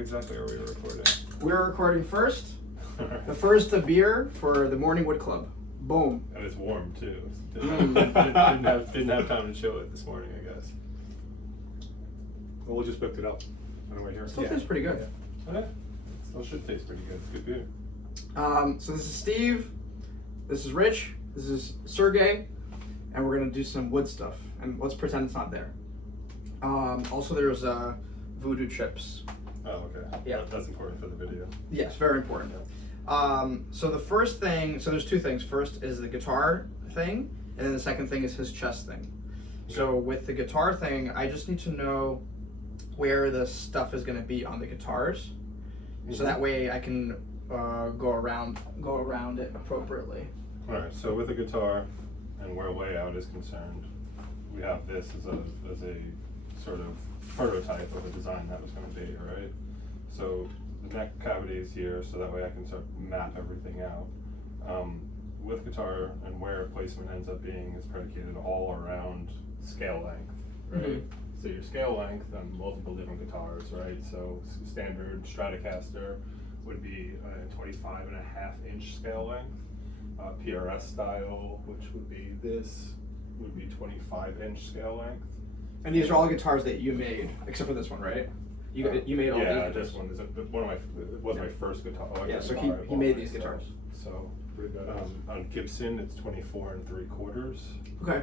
What exactly are we recording? We're recording first. The first beer for the Morning Wood Club. Boom. And it's warm too. Didn't have time to chill it this morning, I guess. Well, we just picked it up on the way here. Still tastes pretty good. Okay. Still should taste pretty good. It's good beer. So this is Steve. This is Rich. This is Sergei. And we're gonna do some wood stuff. And let's pretend it's not there. Also there's voodoo chips. Oh, okay. Yeah. That's important for the video. Yes, very important. So the first thing, so there's two things. First is the guitar thing, and then the second thing is his chest thing. So with the guitar thing, I just need to know where the stuff is going to be on the guitars, so that way I can go around it appropriately. All right. So with the guitar and where layout is concerned, we have this as a sort of prototype of a design that was going to be, right? So the neck cavity is here, so that way I can sort of map everything out. With guitar and where placement ends up being is predicated all around scale length, right? Mm-hmm. So your scale length on multiple different guitars, right? So standard Stratocaster would be a 25.5-inch scale length. PRS style, which would be this, would be 25-inch scale length. And these are all guitars that you made, except for this one, right? You made all these guitars. Yeah, this one is one of my. It was my first guitar. Yeah, so guitar he made these guitars. So on Gibson, it's 24 3/4. Okay.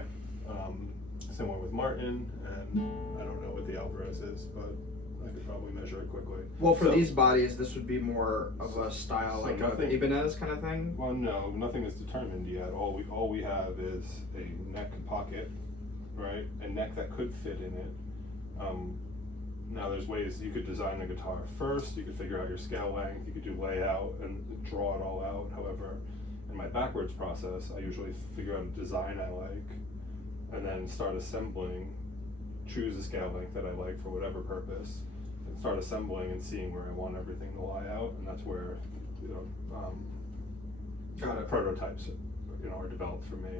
Similar with Martin, and I don't know what the Alvarez is, but I could probably measure it quickly. Well, for these bodies, this would be more of a style, so like nothing, a Ibanez kind of thing. Well, no, nothing is determined yet. All we have is a neck pocket, right? A neck that could fit in it. Now there's ways you could design a guitar first, you could figure out your scale length, you could do layout and draw it all out. However, in my backwards process, I usually figure out a design I like and then start assembling, choose a scale length that I like for whatever purpose, and start assembling and seeing where I want everything to lie out, and that's where, prototypes, are developed for me.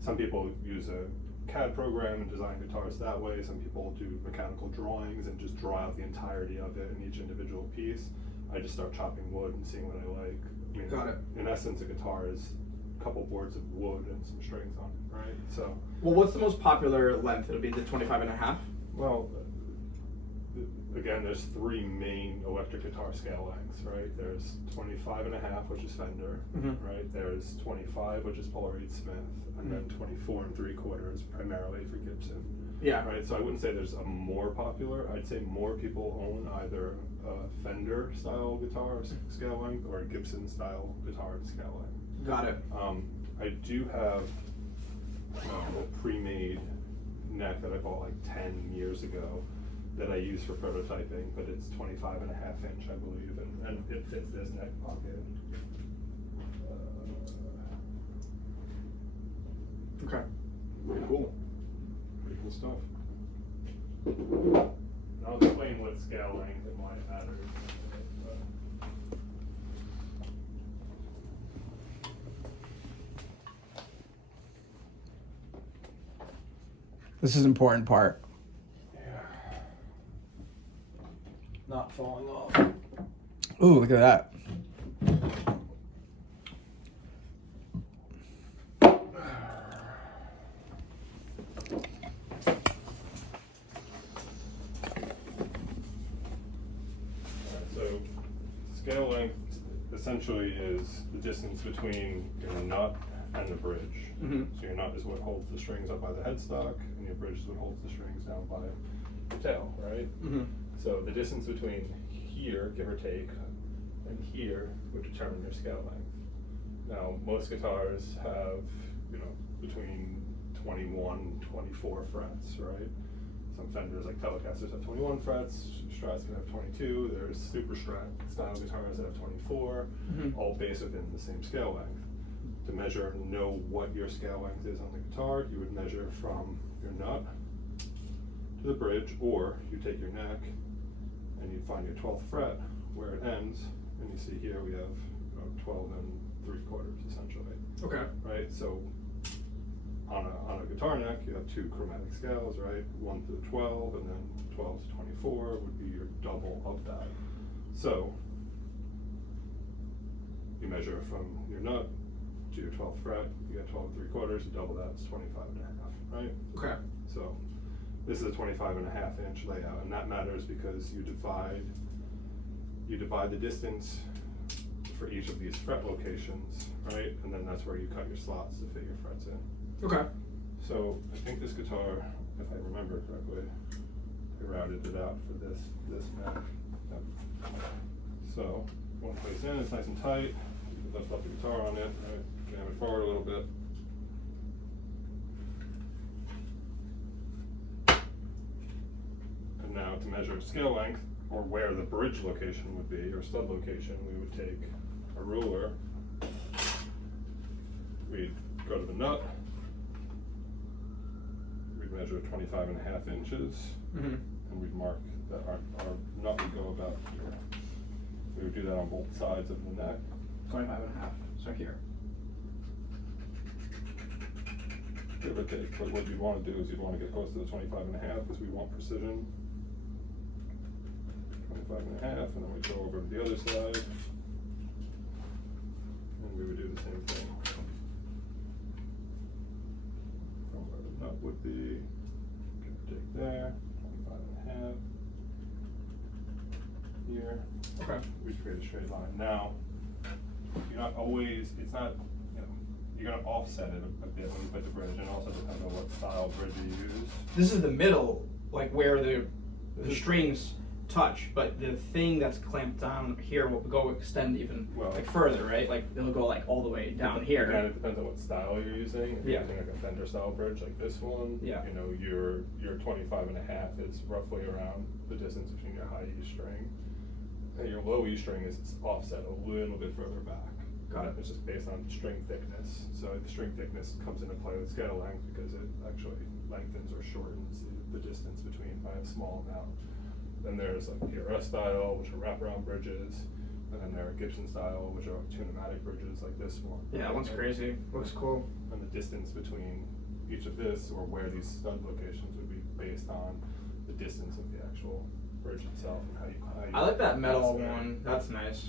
Some people use a CAD program and design guitars that way. Some people do mechanical drawings and just draw out the entirety of it in each individual piece. I just start chopping wood and seeing what I like. I mean, Got it. In essence, a guitar is a couple boards of wood and some strings on it, right? So. Well, what's the most popular length? It'll be the 25.5. Well, again, there's three main electric guitar scale lengths, right? There's 25.5, which is Fender, right? There's 25, which is Polaroid Smith, and then 24 3/4 primarily for Gibson. Yeah. Right. So I wouldn't say there's a more popular. I'd say more people own either a Fender style guitar scale length or a Gibson style guitar scale length. Got it. I do have a pre-made neck that I bought like 10 years ago that I use for prototyping, but it's 25.5-inch, I believe, and it fits this neck pocket. Okay. Pretty cool. Pretty cool stuff. And I'll explain what scale length and why it matters. This is an important part. Not falling off. Ooh, look at that. So scale length essentially is the distance between your nut and the bridge. So your nut is what holds the strings up by the headstock, and your bridge is what holds the strings down by the tail, right? So the distance between here, give or take, and here would determine your scale length. Now, most guitars have, between 21 and 24 frets, right? Some Fenders, like Telecasters, have 21 frets, Strats can have 22, there's Super Strat style guitars that have 24, all based within the same scale length. To measure and know what your scale length is on the guitar, you would measure from your nut to the bridge, or you take your neck and you find your 12th fret where it ends, and you see here we have 12 3/4 essentially. Okay. Right, so on a guitar neck, you have two chromatic scales, right? 1 to 12, and then 12 to 24 would be your double of that. So you measure from your nut to your 12th fret, you get 12 3/4, you double that, it's 25 and a half, right? Okay. So this is a 25 and a half inch layout, and that matters because you divide the distance for each of these fret locations, right? And then that's where you cut your slots to fit your frets in. Okay. So I think this guitar, if I remember correctly, I routed it out for this neck. Yep. So one place in, it's nice and tight. You can lift up the guitar on it, right? Jam it forward a little bit. And now to measure scale length, or where the bridge location would be, or stud location, we would take a ruler. We'd go to the nut. We'd measure 25 and a half inches. Mm-hmm. And we'd mark that our nut would go about here. We would do that on both sides of the neck. 25 and a half. So here. Give or take, but what you'd want to do is you'd want to get close to the 25 and a half because we want precision. 25 and a half, and then we'd go over to the other side. And we would do the same thing. From where the nut would be, give or take there, 25 and a half. Here. Okay. We create a straight line. Now, you're not always, it's not, you know, you're gonna offset it a bit when you put the bridge, and also depends on what style bridge you use. This is the middle, like where the This is- strings touch, but the thing that's clamped down here will extend even Well- like further, right? Like it'll go like all the way down here. Again, it depends on what style you're using. If you're Yeah. using like a Fender style bridge like this one, Yeah. you know, your 25 and a half is roughly around the distance between your high E string. And your low E string is offset a little bit further back. Got it. It's just based on string thickness. So the string thickness comes into play with scale length because it actually lengthens or shortens the distance between by a small amount. Then there's like PRS style, which are wraparound bridges, and then there are Gibson style, which are tunematic bridges like this one. Yeah, that one's crazy. Looks cool. And the distance between each of this, or where these stud locations would be based on the distance of the actual bridge itself and how you I like that metal pass it. one. That's nice.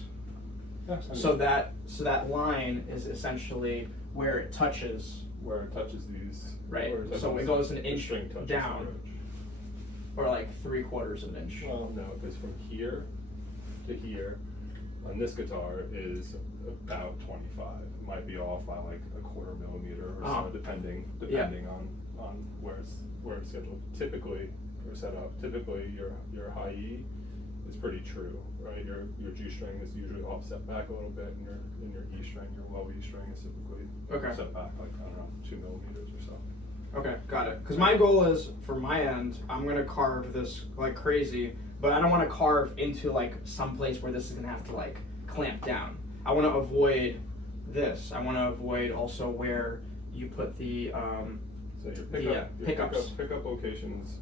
Yeah, So that line is essentially where it touches, where it touches these. right? where touches So it goes an the inch string touches the down, bridge. or like 3/4 of an inch. Well, no, because from here to here on this guitar is about 25. It might be off by like a 1/4 millimeter or Uh-huh. so, depending on where it's scheduled. Typically, or set up. Typically, your high E is pretty true, right? Your G string is usually offset back a little bit, and your E string, your low E string is typically Okay. set back like, I don't know, 2 millimeters or so. Okay, got it. Because my goal is, for my end, I'm gonna carve this like crazy, but I don't want to carve into like some place where this is gonna have to like clamp down. I want to avoid this. I want to avoid also where you put the So your pickups. pickup locations.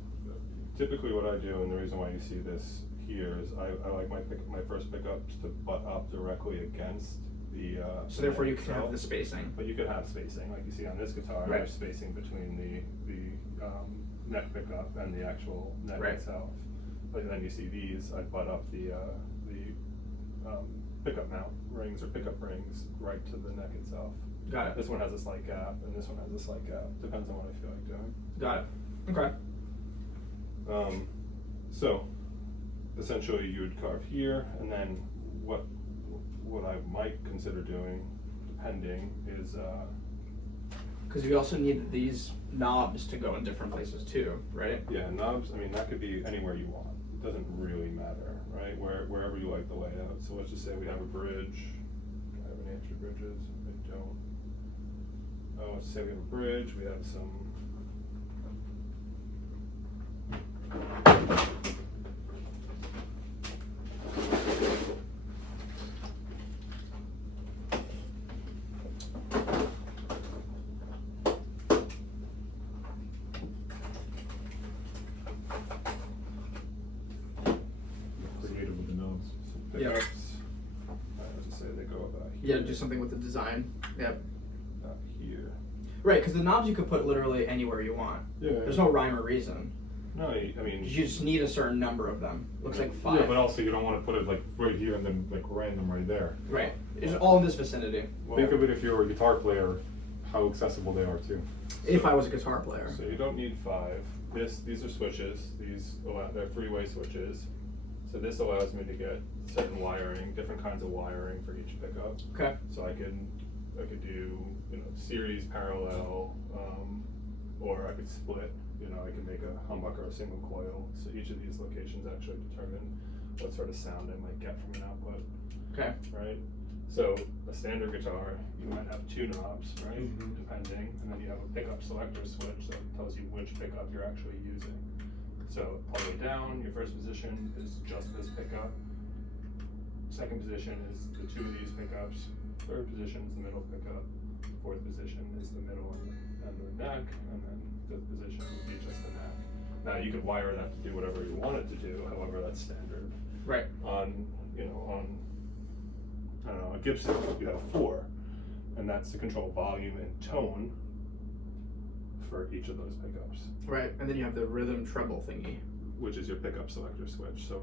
Typically, what I do, and the reason why you see this here is I like my first pickups to butt up directly against the. so therefore you neck can have itself. the spacing. But you could have spacing, like you see on this guitar. Right. There's spacing between the neck pickup and the actual neck Right. itself. But then you see these. I butt up the pickup mount rings or pickup rings right to the neck itself. Got it. This one has a slight gap, and this one has a slight gap. Depends on what I feel like doing. Got it. Okay. So essentially, you would carve here, and then what I might consider doing, depending, is Because you also need these knobs to go in different places too, right? yeah, knobs. I mean, that could be anywhere you want. It doesn't really matter, right? Wherever you like the layout. So let's just say we have a bridge. Do I have any extra bridges? I don't. Oh, let's say we have a bridge. We have some. Creative with the knobs. Some Yeah. pickups. Let's just say they go about here. Yeah, do something with the design. Yep. About here. Right, because the knobs you could put literally anywhere you want. Yeah. There's no rhyme or reason. No, I mean. You just need a certain number of them. Looks like 5. Yeah, but also you don't want to put it like right here and then like random right there. Right. It's all in this vicinity. Think of it if you're a guitar player, how accessible they are too. If I was a guitar player. So you don't need 5. These are switches. They're 3-way switches. So this allows me to get certain wiring, different kinds of wiring for each pickup. Okay. So I could do, series, parallel, or I could split. I could make a humbucker or a single coil. So each of these locations actually determine what sort of sound I might get from an output. Okay. Right? So a standard guitar, you might have 2 knobs, right? Depending, and then you have a pickup selector switch that tells you which pickup you're actually using. So all the way down, your first position is just this pickup. Second position is the 2 of these pickups. Third position is the middle pickup. Fourth position is the middle and the neck, and then fifth position would be just the neck. Now you could wire that to do whatever you want it to do, however that's standard. Right. On I don't know, a Gibson you have 4, and that's to control volume and tone for each of those pickups. Right, and then you have the rhythm treble thingy. Which is your pickup selector switch. So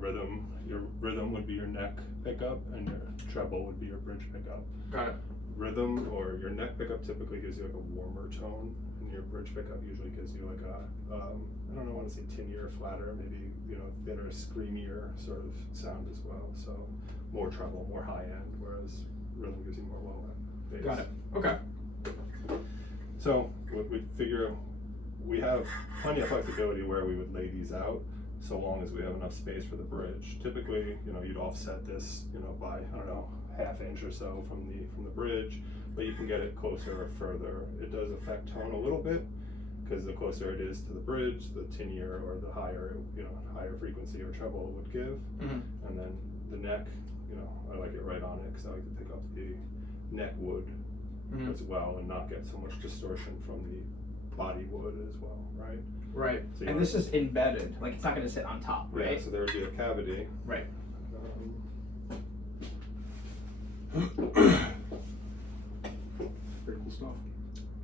your rhythm would be your neck pickup, and your treble would be your bridge pickup. Got it. Rhythm or your neck pickup typically gives you like a warmer tone, and your bridge pickup usually gives you like a I don't know, I want to say tinier, flatter, maybe thinner, screamier sort of sound as well. So more treble, more high end, whereas rhythm gives you more low end bass. Got it. Okay. So we figure we have plenty of flexibility where we would lay these out, so long as we have enough space for the bridge. Typically, you'd offset this, by, I don't know, 1/2 inch or so from the bridge, but you can get it closer or further. It does affect tone a little bit, because the closer it is to the bridge, the tinier or the higher, higher frequency or treble it would give. And then the neck, I like it right on it, because I like to pick up the neck wood as well, and not get so much distortion from the body wood as well, right? Right. So and this is embedded, like it's not going to sit on top, right? Yeah, so there would be a cavity. Right. Pretty cool stuff.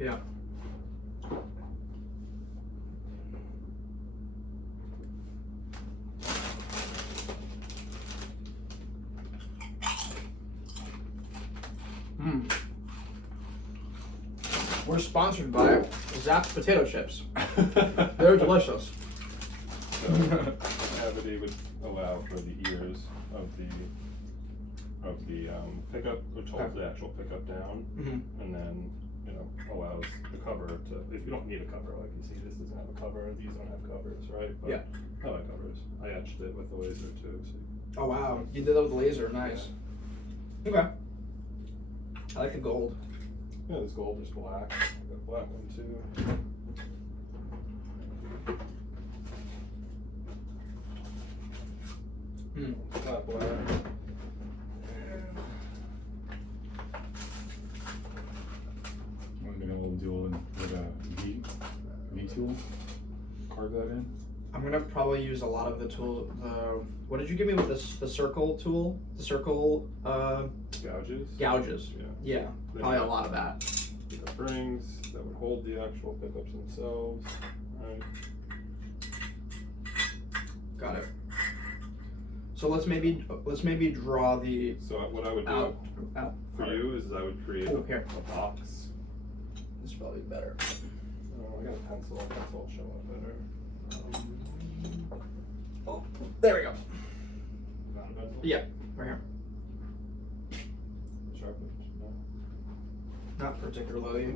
Yeah. We're sponsored by Zapp's potato chips. They're delicious. So the cavity would allow for the ears of the pickup, which holds the actual pickup down, and then allows the cover to. If you don't need a cover, like you see, this doesn't have a cover. These don't have covers, right? But yeah. I like covers. I etched it with the laser too. So. Oh wow, you did that with the laser. Nice. Yeah. Okay. I like the gold. Yeah, there's gold, there's black. I got a black one too. Not black. I'm gonna do with a V tool. Carve that in. I'm gonna probably use a lot of the tool. What did you give me with the circle tool? The circle Gouges. gouges. Yeah. Yeah, probably a lot of that. The springs that would hold the actual pickups themselves. Right. Got it. So let's maybe draw the So what I would do out. for you is I would create Here. a box. This is probably better. Oh, I got a pencil. A pencil will show up better. Oh, there we go. Not a pencil? Yeah, right here. Sharpened? No. Not particularly.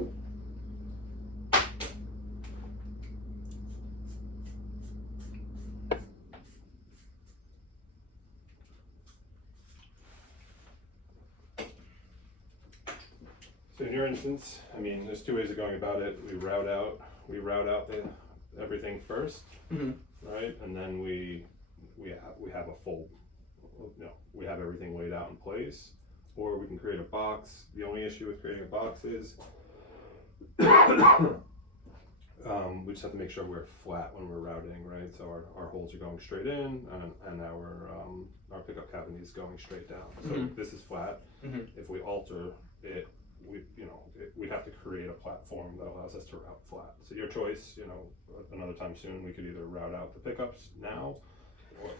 So in your instance, I mean, there's 2 ways of going about it. We route out everything first, right? And then we have a full, we have everything laid out in place, or we can create a box. The only issue with creating a box is we just have to make sure we're flat when we're routing, right? So our holes are going straight in, and our pickup cavity is going straight down. So this is flat. If we alter it, we'd have to create a platform that allows us to route flat. So your choice, another time soon, we could either route out the pickups now, or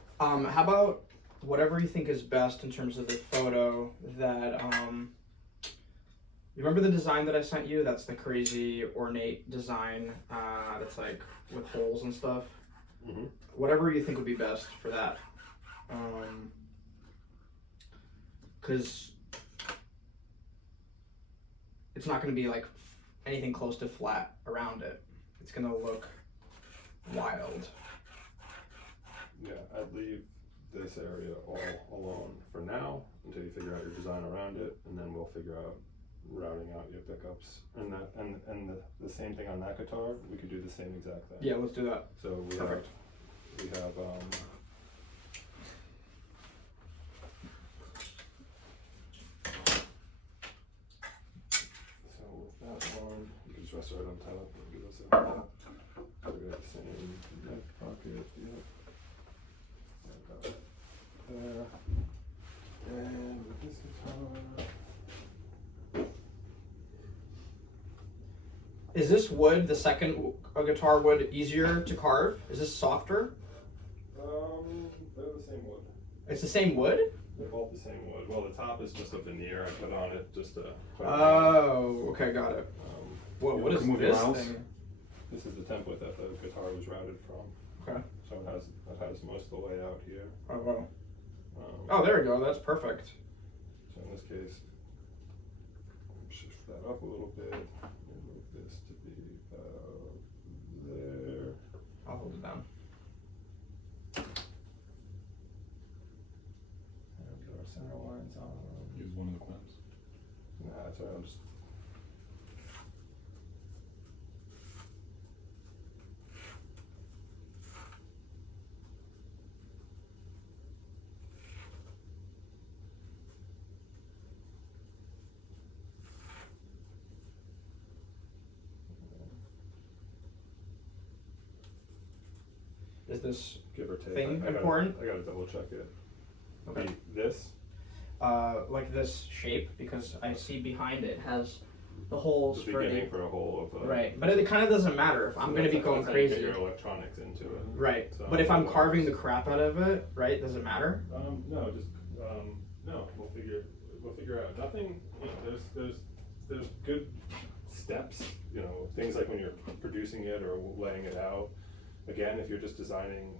How about whatever you think is best in terms of the photo that, you remember the design that I sent you? That's the crazy ornate design, that's like with holes and stuff. mm-hmm. Whatever you think would be best for that. Because it's not going to be like anything close to flat around it. It's going to look wild. Yeah, I'd leave this area all alone for now until you figure out your design around it, and then we'll figure out routing out your pickups. And the same thing on that guitar, we could do the same exact thing. Yeah, let's do that. So we Perfect. have so with that one, you can just rest right on top and give us a tap. So we got the same neck pocket, yep. Got it there. And with this guitar, Is this wood, the second guitar wood, easier to carve? Is this softer? they're the same wood. It's the same wood? They're both the same wood. Well, the top is just a veneer I put on it just to. Oh, okay, got it. What is remove your this mouse? thing? This is the template that the guitar was routed from. Okay. So it has most of the layout here. Oh, wow. Um, Oh, there we go. That's perfect. So in this case, shift that up a little bit. And move this to be there. I'll hold it down. And get our center lines on. Use one of the clamps. Nah, that's all right. I'll just. Is this Give or take. thing I important? I gotta double check it. Okay. This. Like this shape? Because I see behind it has the holes The for beginning the... for a hole of. Right, but it kind of doesn't matter if so I'm going to be that's going how you get crazy. your electronics into it. Right, So but if I'm what carving the works. crap out of it, right, does it matter? No, just no. We'll figure out. Nothing. There's good steps. Things like when you're producing it or laying it out. Again, if you're just designing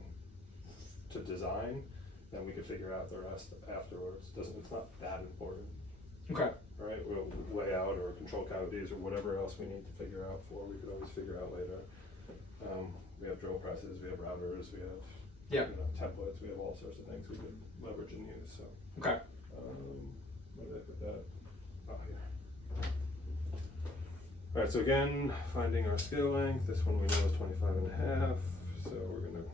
to design, then we could figure out the rest afterwards. It's not that important, Okay. right? We'll lay out or control cavities or whatever else we need to figure out we could always figure out later. We have drill presses, we have routers, we have templates, we have all sorts of things we could leverage and use. So Okay. where did I put that? Oh, here. All right, so again, finding our scale length. This one we know is 25.5. So we're gonna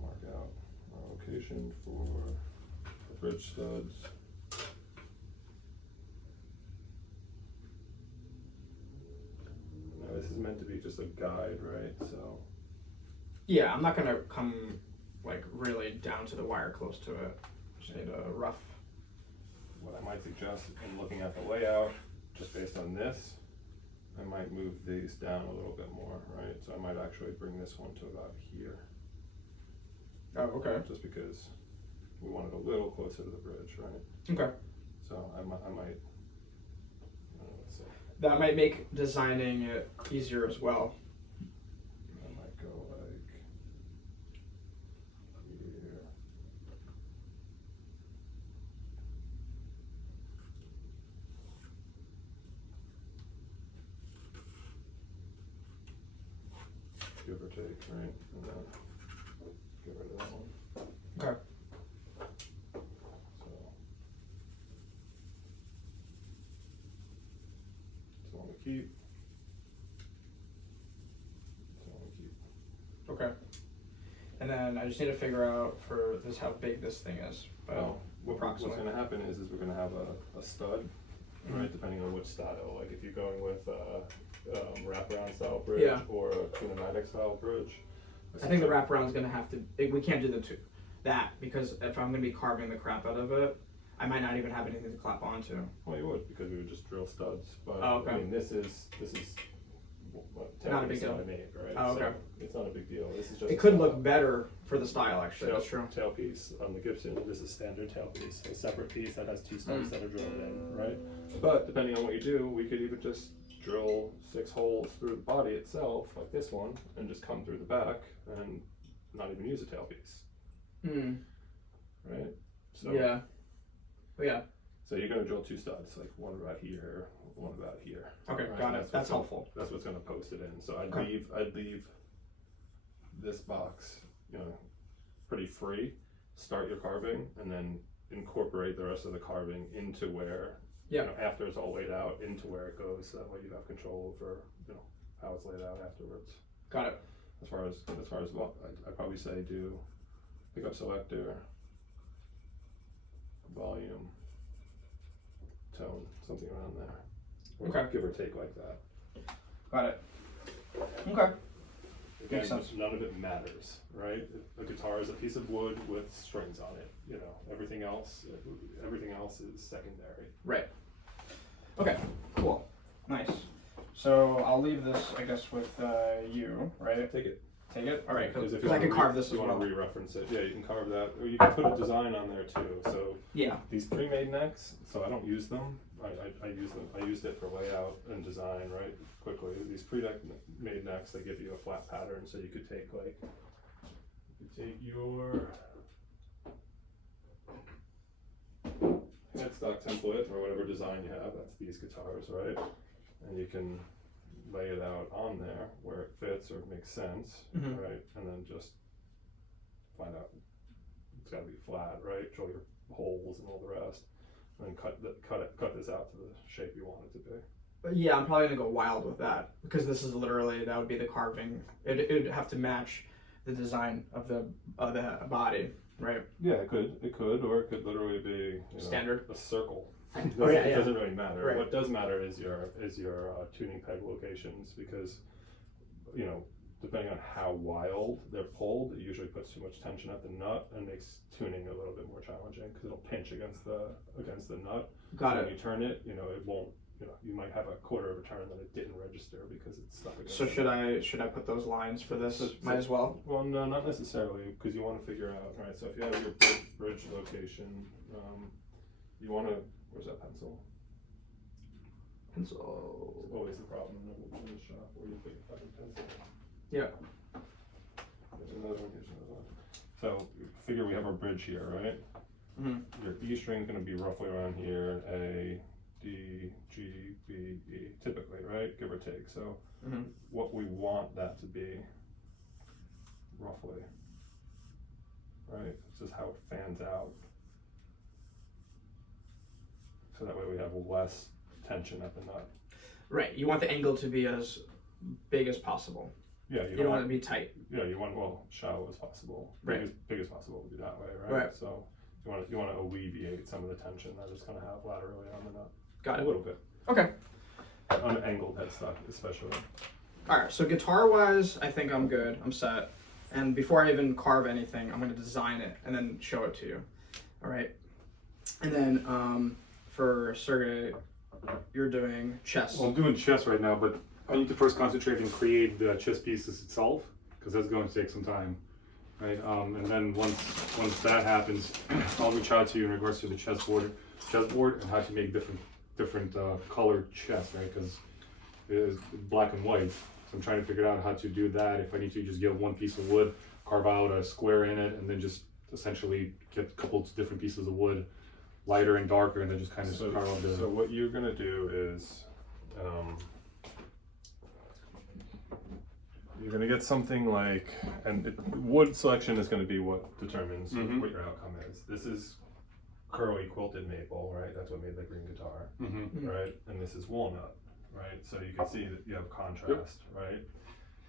mark out our location for the bridge studs. Now this is meant to be just a guide, right? So Yeah, I'm not going to come like really down to the wire close to it. Just need a rough... what I might suggest in looking at the layout, just based on this, I might move these down a little bit more, right? So I might actually bring this one to about here. Oh, okay. Just because we want it a little closer to the bridge, right? Okay. So I might let's see. That might make designing it easier as well. I might go like here. Give or take, right? And then get rid of that one. Okay. So one we keep. So one we keep. Okay. And then I just need to figure out for this how big this thing is. But Well, what's approximately. going to happen is we're going to have a stud, right? Depending on which style. Like if you're going with wraparound style bridge Yeah. or a kinematic style bridge. I think the wraparound's gonna have to. We can't do that because if I'm gonna be carving the crap out of it, I might not even have anything to clap onto. Well, you would, because we would just drill studs. But Oh, okay. I mean, this is what Not a big deal. I made, right? Oh, okay. So it's not a big deal. This is just. It could look better for the style, actually. That's true. Tailpiece on the Gibson. This is standard tailpiece, a separate piece that has 2 studs that are drilled in, right? But depending on what you do, we could even just drill 6 holes through the body itself, like this one, and just come through the back and not even use a tailpiece. Right? So Yeah. Yeah. So you're gonna drill 2 studs, like one about here, one about here. Okay, Right? got it. That's helpful. That's what's gonna post it in. So I'd Okay. leave this box, you know, pretty free. Start your carving and then incorporate the rest of the carving into where, Yeah. you know, after it's all laid out, into where it goes. That way you have control over, you know, how it's laid out afterwards. Got it. As far as well, I'd probably say do pick up selector, volume, tone, something around there. Or Okay. give or take like that. Got it. Okay. Again, Makes sense. none of it matters, right? A guitar is a piece of wood with strings on it. You know, everything else is secondary. Right. Okay. Cool. Nice. So I'll leave this, I guess, with you, right? Take it. Take it. All right. Because Because I can carve this as you well. want to re-reference it. Yeah, you can carve that, or you can put a design on there too. So Yeah. these pre-made necks, so I don't use them. I use them. I used it for layout and design, right? Quickly. These pre-made necks, they give you a flat pattern, so you could take your headstock template or whatever design you have. That's these guitars, right? And you can lay it out on there where it fits or makes sense, right? And then just find out it's got to be flat, right? Drill your holes and all the rest, and then cut this out to the shape you want it to be. But yeah, I'm probably gonna go wild with that because this is literally that would be the carving. It'd have to match the design of the body, right? Yeah, it could, or it could literally be Standard. a circle. Oh, yeah, It yeah. doesn't really matter. Right. What does matter is your tuning peg locations, because you know, depending on how wild they're pulled, it usually puts too much tension at the nut and makes tuning a little bit more challenging because it'll pinch against the nut. Got when it. you turn it, you know, it won't. You know, you might have a quarter of a turn that it didn't register because it's stuck against. So the should I put those lines for this? So- Might as well. Well, no, not necessarily, because you want to figure out, right? So if you have your bridge location, you want to. Where's that pencil? Pencil. It's always the problem in the shop where you put your fucking pencil. Yeah. There's another one. Here's another one. So figure we have our bridge here, right? Your E string is going to be roughly around here. A, D, G, B, E, typically, right? Give or take. So what we want that to be, roughly, right? It's just how it fans out. So that way we have less tension at the nut. Right. You want the angle to be as big as possible. Yeah, You don't want it to be tight. Yeah, you want shallow as possible. Right. Big as possible would be that way, right? Right. So you want to alleviate some of the tension that it's going to have laterally on the nut. Got A it. little bit. Okay. On an angled headstock, especially. All right. So guitar wise, I think I'm good. I'm set. And before I even carve anything, I'm going to design it and then show it to you. All right. And then for Sergei, you're doing chest. Well, I'm doing chess right now, but I need to first concentrate and create the chess pieces itself, because that's going to take some time, right? And then once that happens, I'll reach out to you in regards to the chessboard and how to make different colored chess, right? Because it is black and white, so I'm trying to figure out how to do that. If I need to just get one piece of wood, carve out a square in it, and then just essentially get a couple of different pieces of wood, lighter and darker, and then just kind of carve out the. So what you're going to do is, you're going to get something like, and wood selection is going to be what determines what your outcome is. This is curly quilted maple, right? That's what made the green guitar, right? And this is walnut, right? So you can see that you have contrast, right?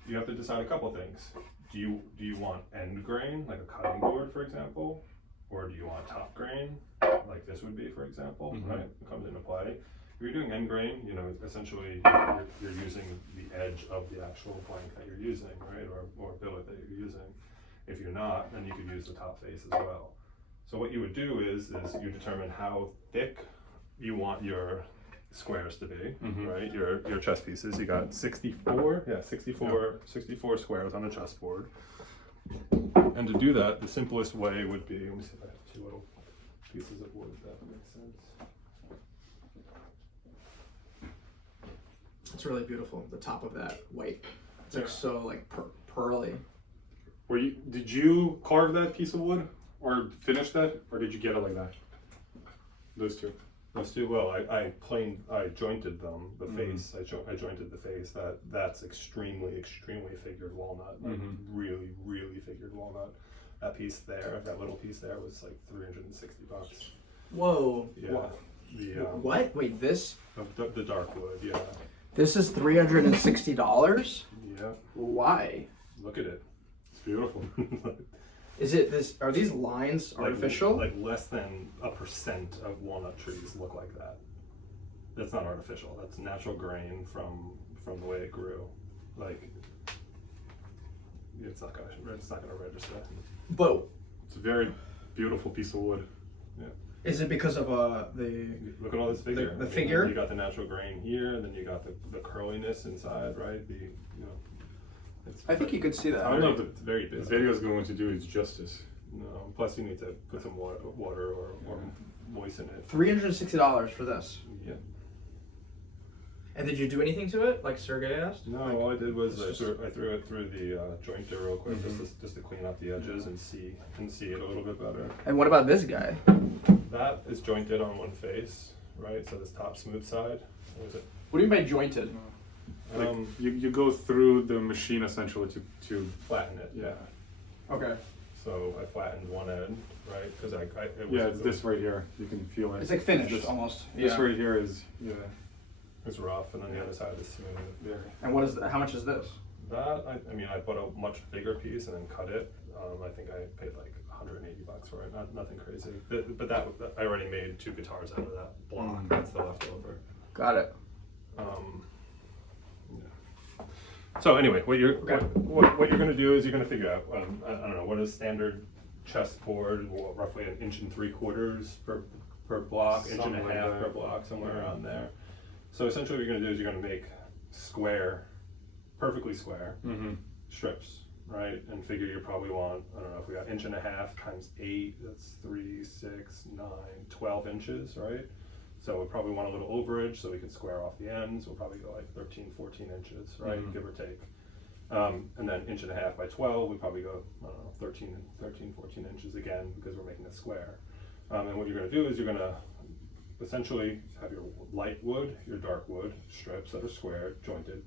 You have to decide a couple things. Do you want end grain, like a cutting board, for example? Or do you want top grain, like this would be, for example, right? It comes into play. If you're doing end grain, you know, essentially you're using the edge of the actual blank that you're using, right? Or billet that you're using. If you're not, then you could use the top face as well. So what you would do is you determine how thick you want your squares to be, right? Your chess pieces. You got 64 squares on a chessboard. And to do that, the simplest way would be, let me see if I have two little pieces of wood, if that makes sense. It's really beautiful, the top of that white. It's like Yeah. so like pearly. Did you carve that piece of wood or finish that, or did you get it like that? Those two. Those two, well, I jointed them, the face, I jointed the face. That's extremely figured walnut, like really figured walnut. That piece there, that little piece there was like $360. Whoa. Yeah. What? The What? Wait, this? the dark wood, yeah. This is $360? Yeah. Why? Look at it. It's beautiful. Is it this? Are these lines artificial? Like less than 1% of walnut trees look like that. That's not artificial. That's natural grain from the way it grew. Like it's not gonna register. But It's a very beautiful piece of wood. Yeah. is it because of the? Look at all this figure. The figure? You got the natural grain here, and then you got the curliness inside, right? I think you could see that. I don't know if It's very the busy. video is going to do its justice. No. Plus, you need to put some water or moisten it. $360 for this. Yeah. And did you do anything to it, like Sergei asked? No, all I did was I threw it through the jointer real quick just to clean out the edges and see it a little bit better. And what about this guy? That is jointed on one face, right? So this top smooth side. What is it? What do you mean by jointed? Like, you go through the machine essentially to Flatten it. Yeah. Okay. So I flattened one end, right? Because it's this right here. You can feel it. It's like finished This, almost. this right here is it's rough, and then the other side is smooth. Yeah. And what is how much is this? That I mean I bought a much bigger piece and then cut it. I think I paid like $180 for it. Nothing crazy. But that I already made 2 guitars out of that block. That's the leftover. Got it. So anyway, what you're going to do is you're going to figure out I don't know what is standard chessboard, roughly 1.75 inches per block, Something 1.5 like that. per block, somewhere around there. So essentially, what you're going to do is you're going to make perfectly square strips, right? And figure you probably want, I don't know, if we got 1.5 times 8, that's 3, 6, 9, 12 inches, right? So we probably want a little overage so we can square off the ends. We'll probably go like 13, 14 inches, right? Give or take. And then 1.5 by 12, we probably go, I don't know, 13, 14 inches again because we're making a square. And what you're going to do is you're going to essentially have your light wood, your dark wood strips that are square, jointed.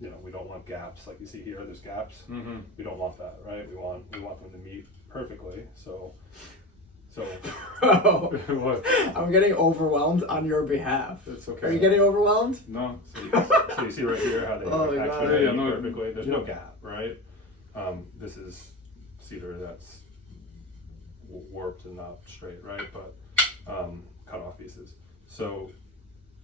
You know, we don't want gaps like you see here. There's gaps. We don't want that, right? We want them to meet perfectly. So What? I'm getting overwhelmed on your behalf. It's okay. Are you getting overwhelmed? No. so you see right here how they Oh my actually God. meet perfectly. There's no gap, right? This is cedar that's warped and not straight, right? But cut off pieces. So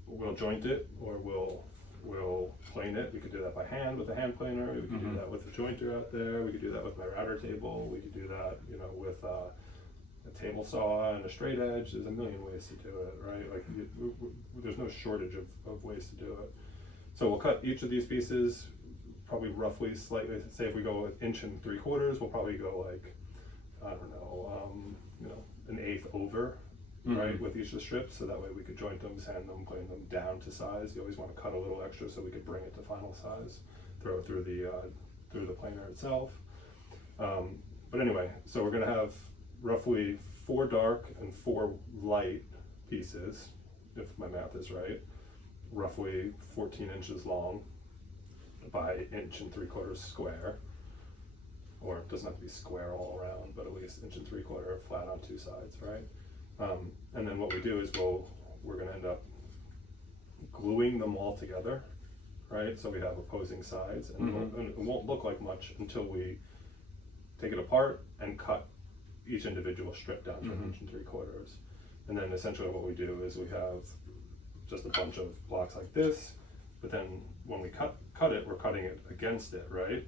we'll joint it or we'll plane it. We could do that by hand with a hand planer. We could do that with a jointer out there. We could do that with my router table. We could do that, you know, with a table saw and a straight edge. There's a million ways to do it, right? Like there's no shortage of ways to do it. So we'll cut each of these pieces probably roughly slightly. Say if we go 1.75 inches, we'll probably go like, I don't know, you know, 1/8 over, right, with each of the strips. So that way we could joint them, sand them, plane them down to size. You always want to cut a little extra so we could bring it to final size. Throw it through the planer itself. But anyway, so we're gonna have roughly 4 dark and 4 light pieces, if my math is right, roughly 14 inches long by 1.75 inches square, or it doesn't have to be square all around, but at least 1.75 inches flat on 2 sides, right? And then what we do is we're gonna end up gluing them all together, right? So we have opposing sides, and it won't look like much until we take it apart and cut each individual strip down to 1.75 inches. And then essentially what we do is we have just a bunch of blocks like this, but then when we cut it, we're cutting it against it, right?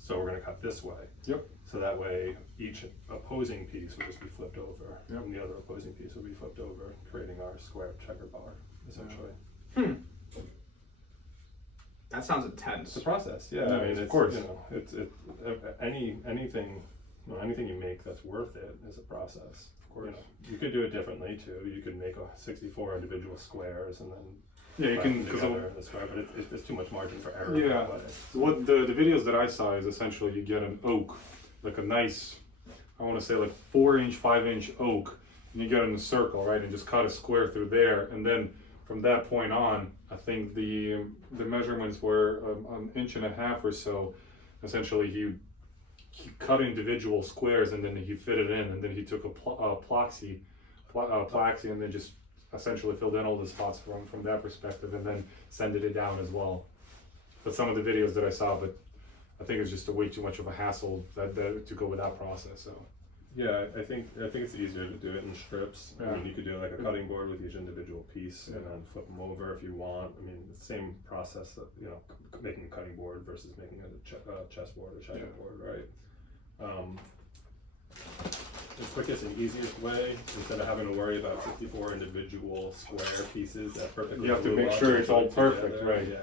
so we're gonna cut this way. Yep. So that way, each opposing piece would just be flipped over, Yep. and the other opposing piece would be flipped over, creating our square checker bar, essentially. That sounds It's intense. a process, yeah. Yeah, I mean, of it's, course. you know, anything you make that's worth it is a process. Of course. You know, you could do it differently too. You could make 64 individual squares and then Yeah, you wrap can, them because together in the square, but it's too much margin for error. Yeah. that way. so what the videos that I saw is essentially you get an oak, like a nice, I want to say like 4-inch, 5-inch oak, and you get it in a circle, right, and just cut a square through there, and then from that point on, I think the measurements were an inch and a half or so. Essentially, he cut individual squares and then he fitted in, and then he took a plaxi, and then just essentially filled in all the spots from that perspective, and then sanded it down as well. But some of the videos that I saw, but I think it's just way too much of a hassle that to go with that process. So Yeah, I think it's easier to do it in strips. I Yeah. mean, you could do like a cutting board with each individual piece and then flip them over if you want. I mean, the same process that, you know, making a cutting board versus making a chessboard or checkerboard, right? The quickest and easiest way, instead of having to worry about 64 individual square pieces that perfectly You have to glue make up sure and it's all put perfect, together, right. Yeah.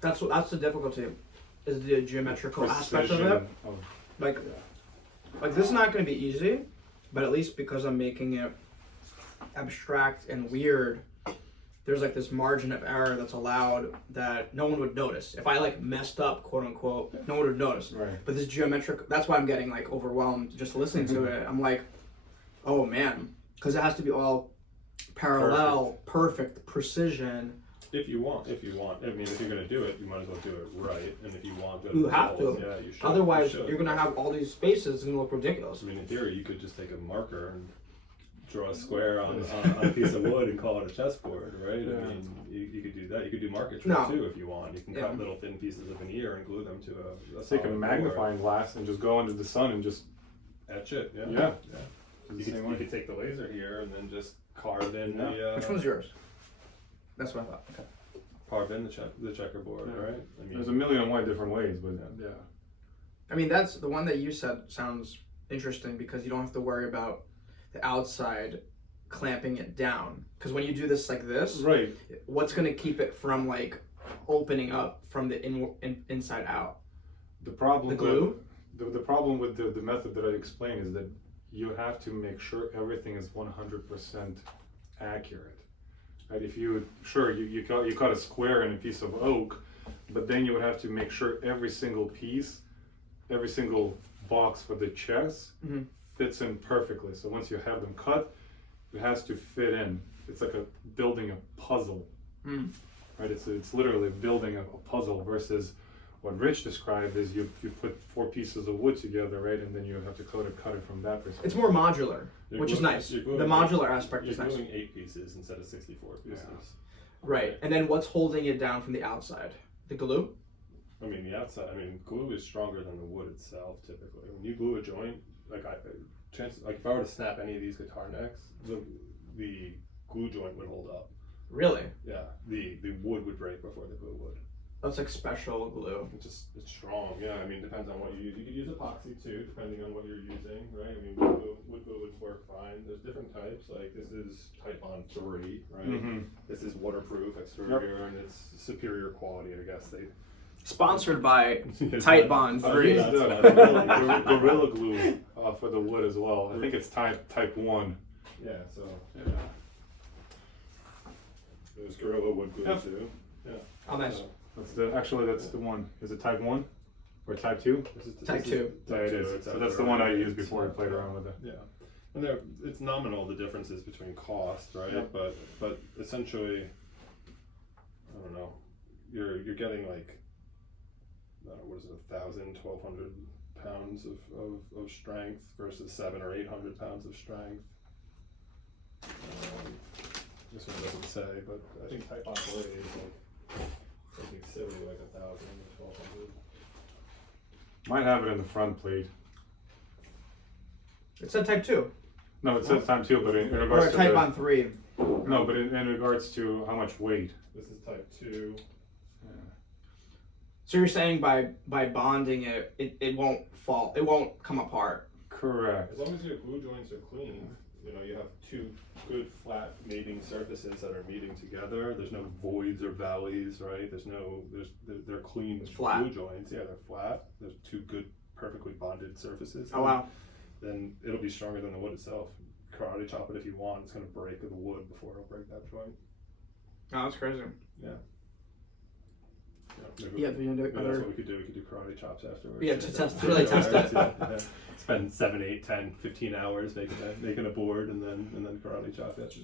That's the difficulty, is the geometrical aspect of precision it. of- Like, like this is not going to be easy, but at least because I'm making it abstract and weird, there's like this margin of error that's allowed that no one would notice. If I like messed up, quote unquote, no one would notice. Right. But this geometric, that's why I'm getting like overwhelmed just listening to it. I'm like, oh man, because it has to be all parallel, perfect precision. If you want. I mean, if you're gonna do it, you might as well do it right. And if you want good You have results, to. yeah, you should. Otherwise, you should. you're gonna have all these spaces. It's gonna look ridiculous. I mean, in theory, you could just take a marker and draw a square on a piece of wood and call it a chessboard, right? Yeah. I mean, you could do that. You could do market No. too if you want. You can Yeah. cut little thin pieces of veneer and glue them to a Take a solid magnifying glass and just go under the sun and just board. Etch it. Yeah. Yeah. You the could, same you way. could take the laser here and then just carve in Yeah. the Which one's yours? That's what I thought. Okay. carve in the checkerboard, Yeah. right? I mean, There's a million and one different ways, but yeah. I mean, that's the one that you said sounds interesting because you don't have to worry about the outside clamping it down. Because when you do this like this, Right. what's going to keep it from like opening up from the inside out? The problem The glue? The problem with the method that I explained is that you have to make sure everything is 100% accurate. Right? If you cut a square in a piece of oak, but then you would have to make sure every single piece, every single box for the chess Mhm. fits in perfectly. So once you have them cut, it has to fit in. It's like building a puzzle. Mm. Right? It's literally building a puzzle versus what Rich described is you put 4 pieces of wood together, right, and then you have to cut it from that perspective. It's more modular, You're which is gluing- nice. you're The gluing modular eight- aspect is You're nice. gluing 8 pieces instead of 64 pieces. Right. And then what's holding it down from the outside? The glue? I mean, the outside. I mean, glue is stronger than the wood itself. Typically, when you glue a joint, like if I were to snap any of these guitar necks, the glue joint would hold up. Really? Yeah, the wood would break before the glue would. That's like special glue. It's strong. Yeah, I mean, it depends on what you use. You could use epoxy too, depending on what you're using, right? I mean, wood glue would work fine. There's different types. Like this is Type Bond 3, right? Mhm. This is waterproof exterior, and it's superior quality. I guess they. Sponsored by Tight Bond I 3. use That's the fine. Gorilla Glue for the wood as well. I think it's type 1. Yeah. So Yeah. there's Gorilla wood glue Yep. too. Yeah. Oh, nice. That's the one. Is it type 1 or type 2? Type 2. Yeah, it is. So that's the one I used before I played around with it. Yeah, and it's nominal the differences between cost, right? Yep. But essentially, I don't know, you're getting like, I don't know, what is it, 1,000, 1,200 pounds of strength versus 700 or 800 pounds of strength. This one doesn't say, but I think Type Bond blade is like something silly like 1,000 or 1,200. Might have it in the front plate. It said Type 2. No, it says type 2, but in Or regards to Type Bond 3. no, but in regards to how much weight. This is Type 2. So you're saying by bonding it won't fall, it won't come apart. Correct. As long as your glue joints are clean, you have two good flat mating surfaces that are meeting together. There's no voids or valleys, right? They're clean flat. glue joints. Yeah, they're flat. There's two good, perfectly bonded surfaces. Oh wow. Then it'll be stronger than the wood itself. Karate chop it if you want. It's gonna break the wood before it'll break that joint. Oh, that's crazy. Yeah. Yeah, but you know, That's what we could do. We could do karate chops afterwards. Yeah, to test, really test it. Yeah. Spend 7, 8, 10, 15 hours making a board and then karate chop it.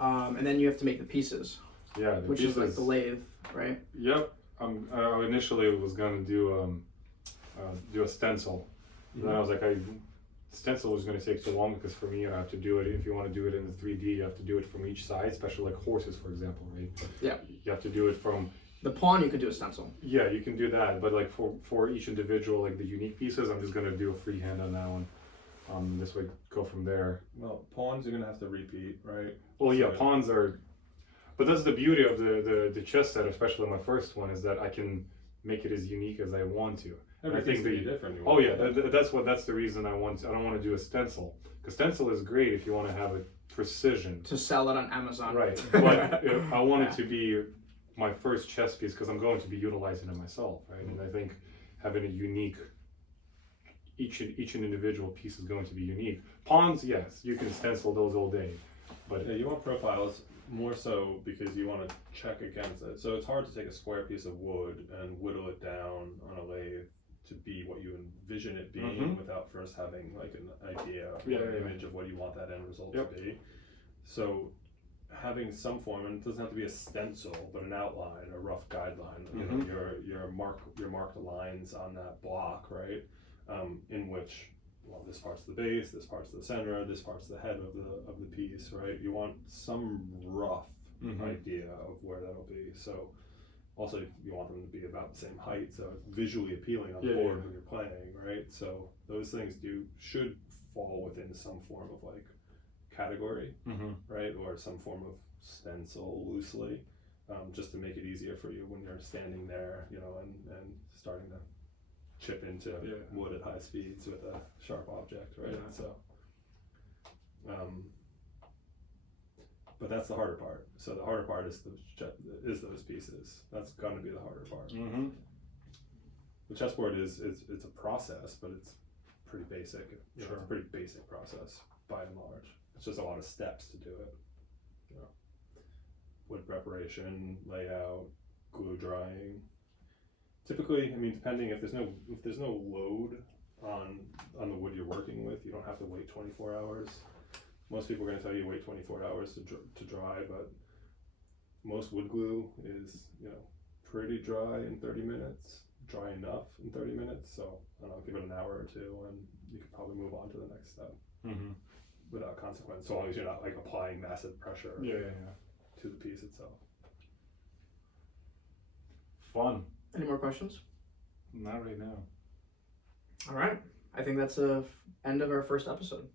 And then you have to make the pieces. Yeah, which is like the lathe, right? Yep. I initially was gonna do a stencil. And then I was like, stencil was gonna take so long because for me, I have to do it. If you want to do it in the 3D, you have to do it from each side, especially like horses, for example, right? Yeah. You have to do it from. The pawn you could do a stencil. Yeah, you can do that, but like for each individual, like the unique pieces, I'm just gonna do a freehand on that one. This way, go from there. Well, pawns you're gonna have to repeat, right? Well, yeah, pawns are, but that's the beauty of the chess set, especially my first one, is that I can make it as unique as I want to. Everything's gonna be different. Oh yeah, that's the reason I don't want to do a stencil, because stencil is great if you want to have a precision to sell it on Amazon. Right, but I want it to be my first chess piece because I'm going to be utilizing it myself, right? And I think having a unique, each individual piece is going to be unique. Pawns, yes, you can stencil those all day, but yeah, you want profiles more so because you want to check against it. So it's hard to take a square piece of wood and whittle it down on a lathe to be what you envision it being without first having like an idea or an image of what you want that end result to be. So having some form, and it doesn't have to be a stencil, but an outline, a rough guideline. Your marked lines on that block, right? In which, well, this part's the base, this part's the center, this part's the head of the piece, right? You want some rough idea of where that'll be. So also you want them to be about the same height, so it's visually appealing on the board when you're playing, right? So those things should fall within some form of like category, right, or some form of stencil loosely, just to make it easier for you when you're standing there, and starting to chip into wood at high speeds with a sharp object, right? So but that's the harder part. So the harder part is those pieces. That's going to be the harder part. The chessboard is it's a process, but it's pretty basic. It's a pretty basic process by and large. It's just a lot of steps to do it. Wood preparation, layout, glue drying. Typically, I mean, depending if there's no load on the wood you're working with, you don't have to wait 24 hours. Most people are going to tell you wait 24 hours to dry, but most wood glue is pretty dry in 30 minutes, dry enough in 30 minutes. So I don't know, give it an hour or two, and you could probably move on to the next step. Without consequence, so long as you're not like applying massive pressure to the piece itself. Fun. Any more questions? Not right now. All right. I think that's the end of our first episode.